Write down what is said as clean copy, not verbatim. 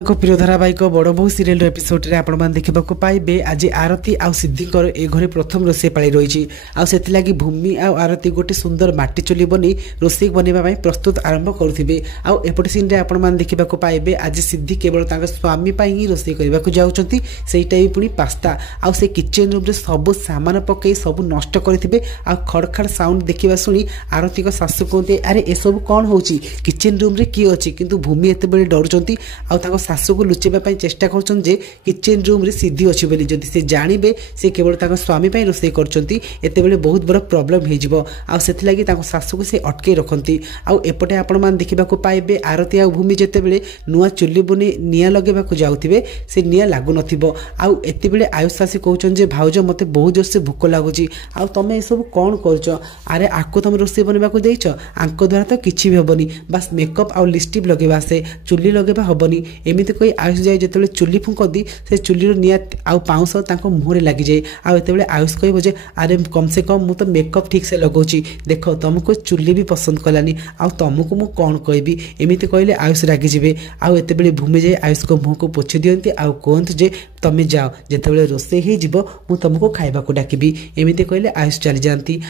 प्रिय धारावाहिक बड़ बहु सीरियल एपिसोड रे आपण मान देखा पाइबे आज आरती आ सिद्धिकर ए घरे प्रथम रोषे पाली रही आगी भूमि आ आरती गोटे सुंदर माटी चुली बनी रोषे बनवाई प्रस्तुत आरंभ करुवे आउट सीन रे आपण मान देखा पाइबे आज सिद्धि केवल स्वामी ही रोषे करने को जाऊँगी सहीटा भी पुणी पास्ता आउ से किचेन रूम रे सब सामान पकई सब नष्ट करेंगे आ खड़खाड़ साउंड देखा शुणी आरती को सासू कहते अरे ए सब कौन हो किचेन रूम रे किए अच्छी किंतु भूमि एत डरुंच शाशु को लुचेबा चेष्टा कर किचेन रूम रे सिद्धि अच्छी बोली जदि से जानवे से केवल स्वामी रोषे करते बहुत बड़ प्रोब्लेम हो शाशु को से अटकई रखती आउटे आपण देखा पाइबे आरती आ भूमि जिते नुआ चुली बुनी निआ लगे जाऊे से निआ लगुन आते आयुष आसी कहते भाउज मत बहुत जोर से भोक लगुच आम ये सब कौन कर अरे आपको तुम रोषे बनवाक देच आंक द्वारा तो किसी भी हेनी बास मेकअप आउ लिपस्टिक लगे से चुली लगे हेनी एमती कही आयुष जाए जो चुली फुंकती से चुलीर निआ आउ पाउंस मुहरे लग जाए आते आयुष कहे अरे कम से कम मु तो मेकअप ठीक से लगौची देख तुमको चुली भी पसंद कलानी तुमको मु कौन कहबी एमती कहले आयुष रागिजे आते भूमि जाए आयुष को मुँह को पोछि दियंती आउ कहते जे तुम जाओ जिते रोषे हो तुमको खाइबा को डाकिबी एमती कहले आयुष चली जाती।